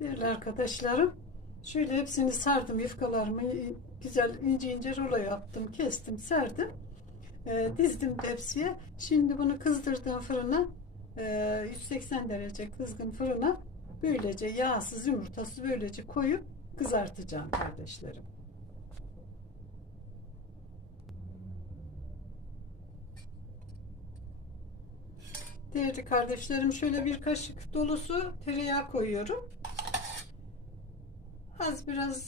Değerli arkadaşlarım, şöyle hepsini sardım yufkalarımı güzel ince ince rulo yaptım, kestim, serdim. Ee, dizdim tepsiye. Şimdi bunu kızdırdığım fırına e, 180 derece kızgın fırına böylece yağsız yumurtası böylece koyup kızartacağım kardeşlerim. Değerli kardeşlerim şöyle bir kaşık dolusu tereyağı koyuyorum. Az biraz